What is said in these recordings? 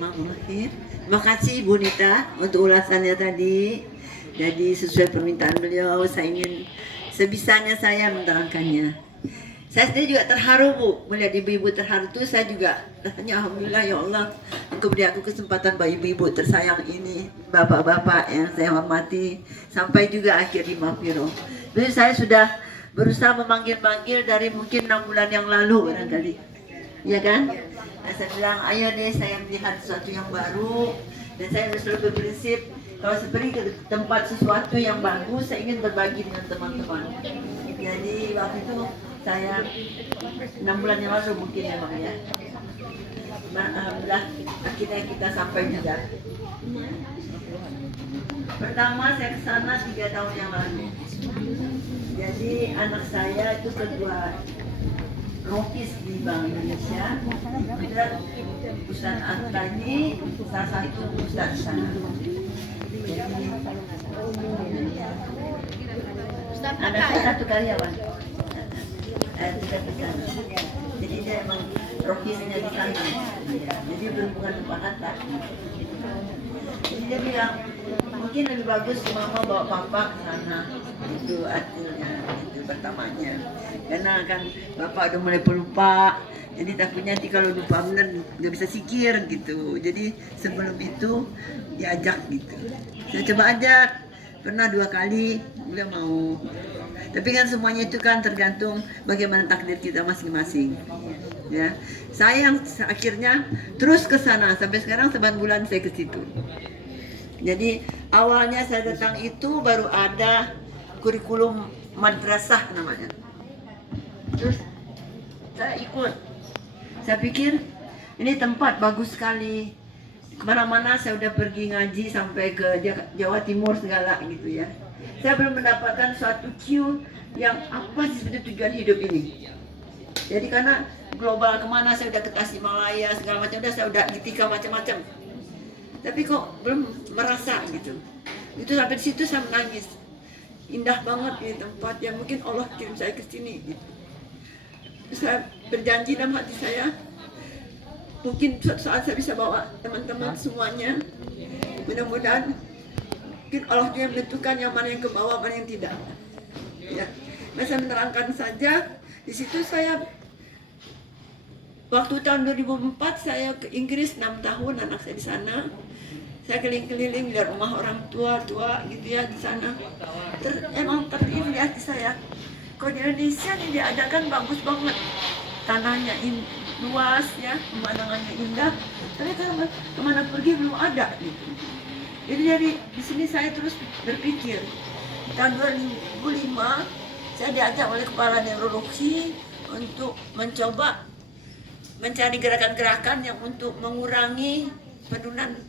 Bismillahirrahmanirrahim. Terima kasih Ibu Nita untuk ulasannya tadi. Jadi sesuai permintaan beliau, saya ingin sebisanya saya menerangkannya. Saya sendiri juga terharu Bu, melihat ibu-ibu terharu itu saya juga rasanya alhamdulillah ya Allah, Engkau beri aku kesempatan bagi ibu-ibu tersayang ini, bapak-bapak yang saya hormati, sampai juga akhir di Mafiro. Jadi saya sudah berusaha memanggil-manggil dari mungkin 6 bulan yang lalu barangkali, ya kan? Nah, saya bilang ayo deh saya melihat sesuatu yang baru, dan saya selalu berprinsip kalau seperti ke tempat sesuatu yang bagus saya ingin berbagi dengan teman-teman. Jadi waktu itu saya 6 bulan yang lalu mungkin memang ya. Alhamdulillah akhirnya kita sampai juga. Pertama saya ke sana 3 tahun yang lalu. Jadi anak saya itu kedua Rokis di Bank Indonesia. Kemudian Ustaz Antani salah satu Ustaz sana. Ada satu karyawan. Jadi dia emang Rokisnya di sana. Jadi berhubungan dengan Hatta. Jadi dia bilang mungkin lebih bagus mama bawa papa ke sana. Itu artinya itu pertamanya. Karena kan bapak udah mulai pelupa. Jadi takutnya nanti kalau lupa benar nggak bisa sikir gitu. Jadi sebelum itu diajak gitu. Saya coba ajak, pernah 2 kali beliau mau. Tapi kan semuanya itu kan tergantung bagaimana takdir kita masing-masing. Ya, saya akhirnya terus ke sana sampai sekarang 9 bulan saya ke situ. Jadi awalnya saya datang itu baru ada kurikulum madrasah namanya. Terus saya ikut. Saya pikir ini tempat bagus sekali. Kemana-mana saya udah pergi ngaji sampai ke Jawa Timur segala gitu ya. Saya belum mendapatkan suatu cue yang apa sih sebenarnya tujuan hidup ini. Jadi karena global kemana saya udah ke Tasikmalaya segala macam, udah saya udah Gitika macam-macam. Tapi kok belum merasa gitu. Itu sampai di situ saya menangis. Indah banget ini tempat yang mungkin Allah kirim saya ke sini gitu. Saya berjanji dalam hati saya, mungkin suatu saat saya bisa bawa teman-teman semuanya. Mudah-mudahan mungkin Allah yang menentukan yang mana yang ke bawah, mana yang tidak. Ya, nah, saya menerangkan saja. Di situ saya waktu tahun 2004 saya ke Inggris 6 tahun anak saya di sana. Saya keliling-keliling lihat rumah orang tua gitu ya di sana. Emang terpilih di hati saya. Kalau di Indonesia ini diadakan bagus banget, tanahnya luas ya, pemandangannya indah. Tapi kalau kemana pergi belum ada gitu. Jadi di sini saya terus berpikir. Tahun 2005 saya diajak oleh kepala neurologi untuk mencoba mencari gerakan-gerakan yang untuk mengurangi penurunan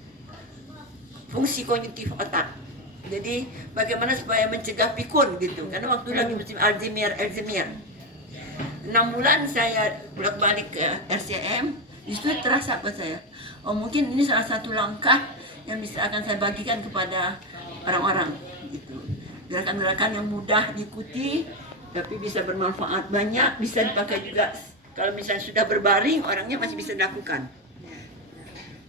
fungsi kognitif otak. Jadi bagaimana supaya mencegah pikun gitu. Karena waktu lagi musim Alzheimer. 6 bulan saya bolak-balik ke RCM, justru terasa buat saya. Oh mungkin ini salah satu langkah yang bisa akan saya bagikan kepada orang-orang gitu. Gerakan-gerakan yang mudah diikuti, tapi bisa bermanfaat banyak, bisa dipakai juga kalau misalnya sudah berbaring, orangnya masih bisa dilakukan.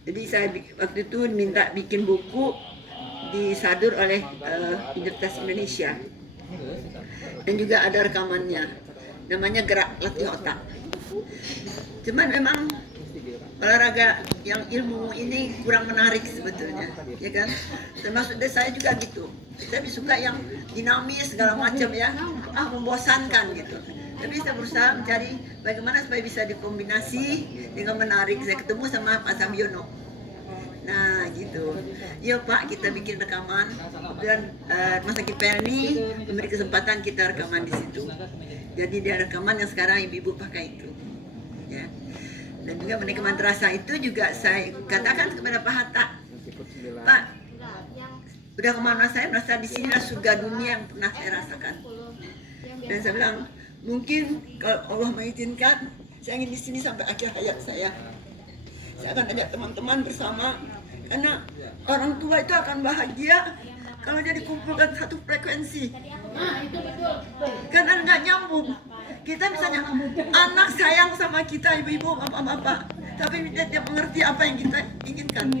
Jadi saya waktu itu minta bikin buku disadur oleh Universitas Indonesia, dan juga ada rekamannya, namanya Gerak Latih Otak. Cuman memang olahraga yang ilmu ini kurang menarik sebetulnya, ya kan? Termasuk dari saya juga gitu. Saya lebih suka yang dinamis segala macam ya, membosankan gitu. Tapi saya berusaha mencari bagaimana supaya bisa dikombinasi dengan menarik. Saya ketemu sama Pak Samyono. Nah gitu, yuk Pak kita bikin rekaman. Dan Rumah Sakit Pelni memberi kesempatan kita rekaman di situ. Jadi dia rekaman yang sekarang ibu-ibu pakai itu, ya. Dan juga menaiki madrasah itu juga saya katakan kepada Pak Hatta, Pak, udah kemana saya merasa di sini surga dunia yang pernah saya rasakan. Dan saya bilang mungkin kalau Allah mengizinkan saya ingin di sini sampai akhir hayat saya. Saya akan ajak teman-teman bersama, karena orang tua itu akan bahagia kalau dia dikumpulkan satu frekuensi. Karena nggak nyambung. Kita misalnya anak sayang sama kita, ibu-ibu, bapak-bapak, tapi dia mengerti apa yang kita inginkan. kan.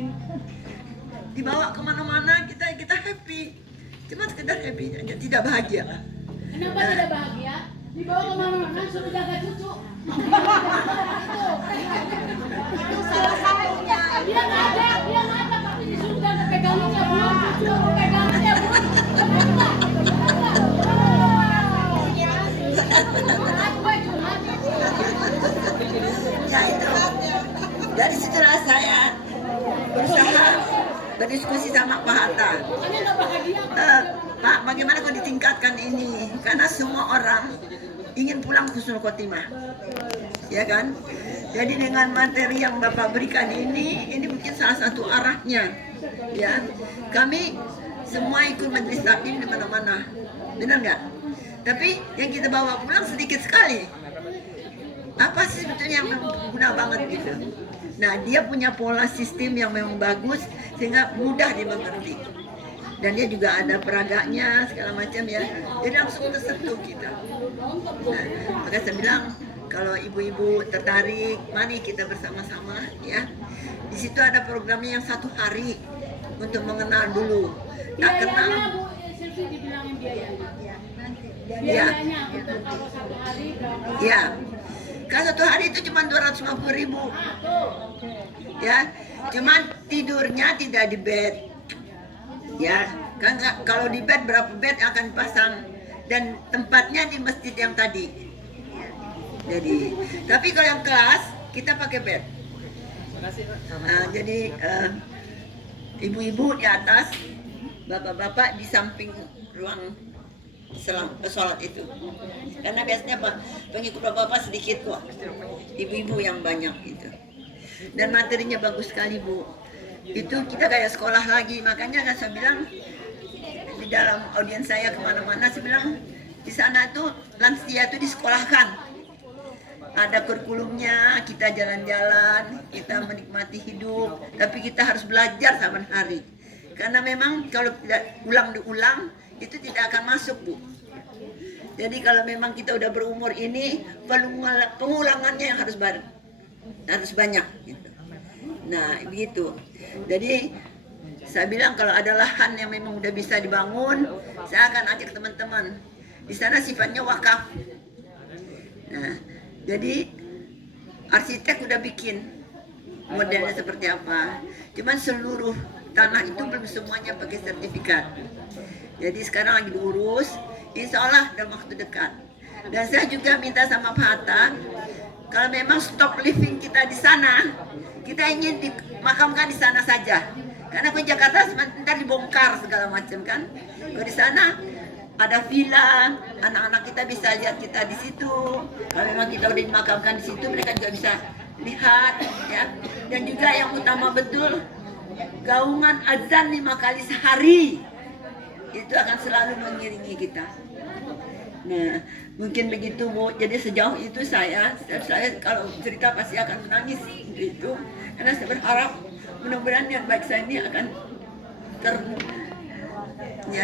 Dibawa kemana-mana kita happy, cuma sekedar happy aja, tidak bahagia. Kenapa tidak bahagia? Dibawa kemana-mana suruh jaga cucu. Itu salah satunya. Dia nggak ada, tapi disuruh jaga pegangannya belum, cucu pegangannya belum. Ya itu, dari situlah saya berusaha berdiskusi sama Pak Hatta. Pak, bagaimana kok ditingkatkan ini? Karena semua orang ingin pulang husnul khotimah, ya kan? Jadi dengan materi yang Bapak berikan ini mungkin salah satu arahnya, ya. Kami semua ikut majelis taklim di mana-mana, benar nggak? Tapi yang kita bawa pulang sedikit sekali. Apa sih sebetulnya yang berguna banget gitu? Nah, dia punya pola sistem yang memang bagus sehingga mudah dimengerti. Dan dia juga ada peraganya segala macam ya. Jadi langsung tersentuh kita. Nah, maka saya bilang kalau ibu-ibu tertarik, mari kita bersama-sama ya. Di situ ada programnya yang 1 hari untuk mengenal dulu. Tak kenal. Bu Silvi dibilangin biayanya. Ya. Biayanya untuk kalau 1 hari berapa? Ya. Kalau 1 hari itu cuma 250.000. Ya. Cuman tidurnya tidak di bed. Ya, kan kalau di bed berapa bed yang akan dipasang dan tempatnya di masjid yang tadi. Jadi, tapi kalau yang kelas kita pakai bed. Jadi ibu-ibu di atas, bapak-bapak di samping ruang sholat itu. Karena biasanya pengikut bapak-bapak sedikit kok, ibu-ibu yang banyak gitu. Dan materinya bagus sekali Bu. Itu kita kayak sekolah lagi, makanya kan saya bilang di dalam audiens saya kemana-mana, saya bilang di sana tuh lansia itu disekolahkan, ada kurikulumnya, kita jalan-jalan, kita menikmati hidup, tapi kita harus belajar saban hari, karena memang kalau tidak ulang-diulang itu tidak akan masuk Bu. Jadi kalau memang kita udah berumur ini, pengulangannya yang harus banyak gitu. Nah begitu. Jadi saya bilang kalau ada lahan yang memang udah bisa dibangun, saya akan ajak teman-teman. Di sana sifatnya wakaf. Nah, jadi arsitek udah bikin modelnya seperti apa. Cuman seluruh tanah itu belum semuanya pakai sertifikat. Jadi sekarang lagi diurus, insya Allah dalam waktu dekat. Dan saya juga minta sama Pak Hatta, kalau memang stop living kita di sana, kita ingin dimakamkan di sana saja. Karena ke Jakarta sebentar dibongkar segala macam kan. Kalau di sana ada villa, anak-anak kita bisa lihat kita di situ. Kalau memang kita udah dimakamkan di situ, mereka juga bisa lihat ya. Dan juga yang utama betul, gaungan azan 5 kali sehari itu akan selalu mengiringi kita. Nah, mungkin begitu Bu. Jadi sejauh itu saya kalau cerita pasti akan menangis gitu. Karena saya berharap mudah-mudahan yang baik saya ini akan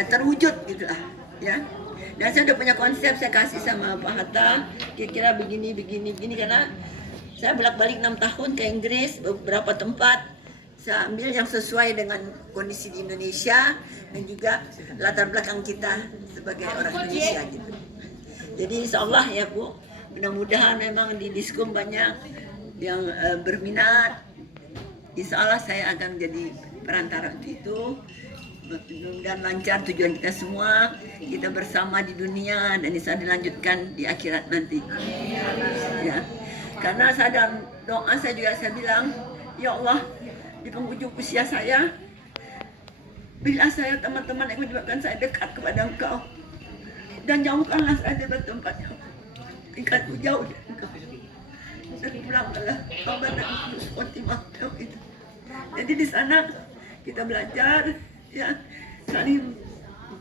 terwujud gitu lah ya. Dan saya udah punya konsep, saya kasih sama Pak Hatta kira-kira begini karena saya bolak-balik 6 tahun ke Inggris, beberapa tempat saya ambil yang sesuai dengan kondisi di Indonesia dan juga latar belakang kita sebagai orang Indonesia gitu. Jadi insya Allah ya Bu, mudah-mudahan memang di Diskum banyak yang berminat. Insya Allah saya akan jadi perantara untuk itu. Mudah-mudahan lancar tujuan kita semua, kita bersama di dunia dan bisa dilanjutkan di akhirat nanti. Ya. Karena saya dalam doa saya juga saya bilang, ya Allah, di penghujung usia saya, bila saya teman-teman yang menyebabkan saya dekat kepada Engkau, dan jauhkanlah saya dari tempat yang tingkatku jauh dari Engkau, dan pulanglah hamba dan husnul khotimah itu. Jadi di sana kita belajar ya, saling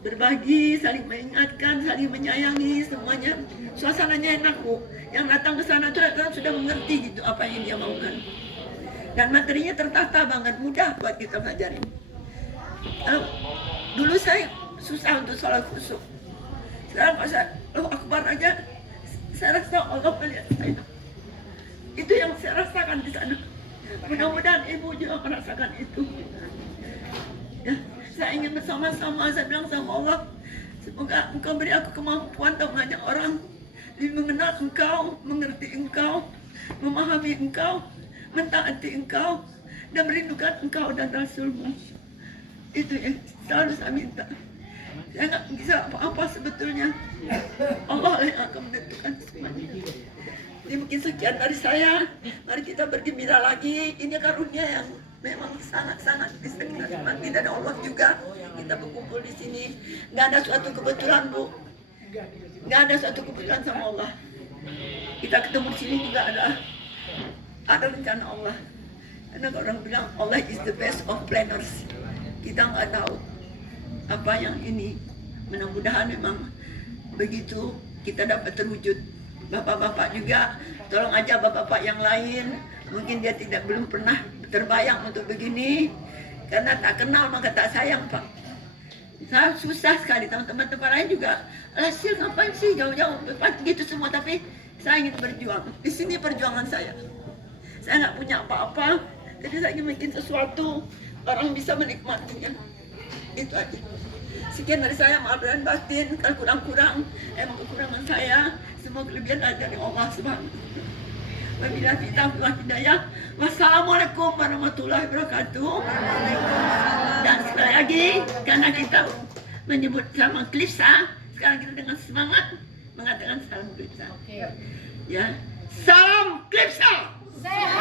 berbagi, saling mengingatkan, saling menyayangi semuanya. Suasananya enak Bu. Yang datang ke sana itu sudah mengerti gitu apa yang dia maukan. Dan materinya tertata banget, mudah buat kita pelajarin. Dulu saya susah untuk sholat khusyuk. Sekarang pas Allahu Akbar aja, saya rasa Allah melihat saya. Itu yang saya rasakan di sana. Mudah-mudahan ibu juga merasakan itu. Ya, saya ingin bersama-sama, saya bilang sama Allah, semoga engkau beri aku kemampuan untuk mengajak orang lebih mengenal engkau, mengerti engkau, memahami engkau, mentaati engkau, dan merindukan engkau dan Rasulmu. Itu yang selalu saya minta. Saya nggak bisa apa-apa sebetulnya. Allah lah yang akan menentukan semuanya. Jadi mungkin sekian dari saya. Mari kita bergembira lagi. Ini karunia yang memang sangat-sangat istimewa. Tidak ada Allah juga. Kita berkumpul di sini. Nggak ada suatu kebetulan, Bu. Nggak ada suatu kebetulan sama Allah. Kita ketemu di sini juga ada rencana Allah. Karena orang bilang Allah is the best of planners. Kita nggak tahu apa yang ini. Mudah-mudahan memang begitu kita dapat terwujud. Bapak-bapak juga, tolong aja bapak-bapak yang lain. Mungkin dia belum pernah terbayang untuk begini. Karena tak kenal maka tak sayang, Pak. Saya susah sekali, teman-teman tempat lain juga. Hasil ngapain sih jauh-jauh gitu semua, tapi saya ingin berjuang. Di sini perjuangan saya. Saya nggak punya apa-apa, jadi saya ingin bikin sesuatu orang bisa menikmatinya. Itu aja. Sekian dari saya, maaf dan batin kalau kurang-kurang, emang kekurangan saya. Semua kelebihan ada dari Allah Subhanahu. Wabillahi taufiq wal hidayah. Wassalamualaikum warahmatullahi wabarakatuh. Dan sekali lagi, karena kita menyebut sama Klipsa, sekarang kita dengan semangat mengatakan salam Klipsa. Ya, salam Klipsa. Sehat.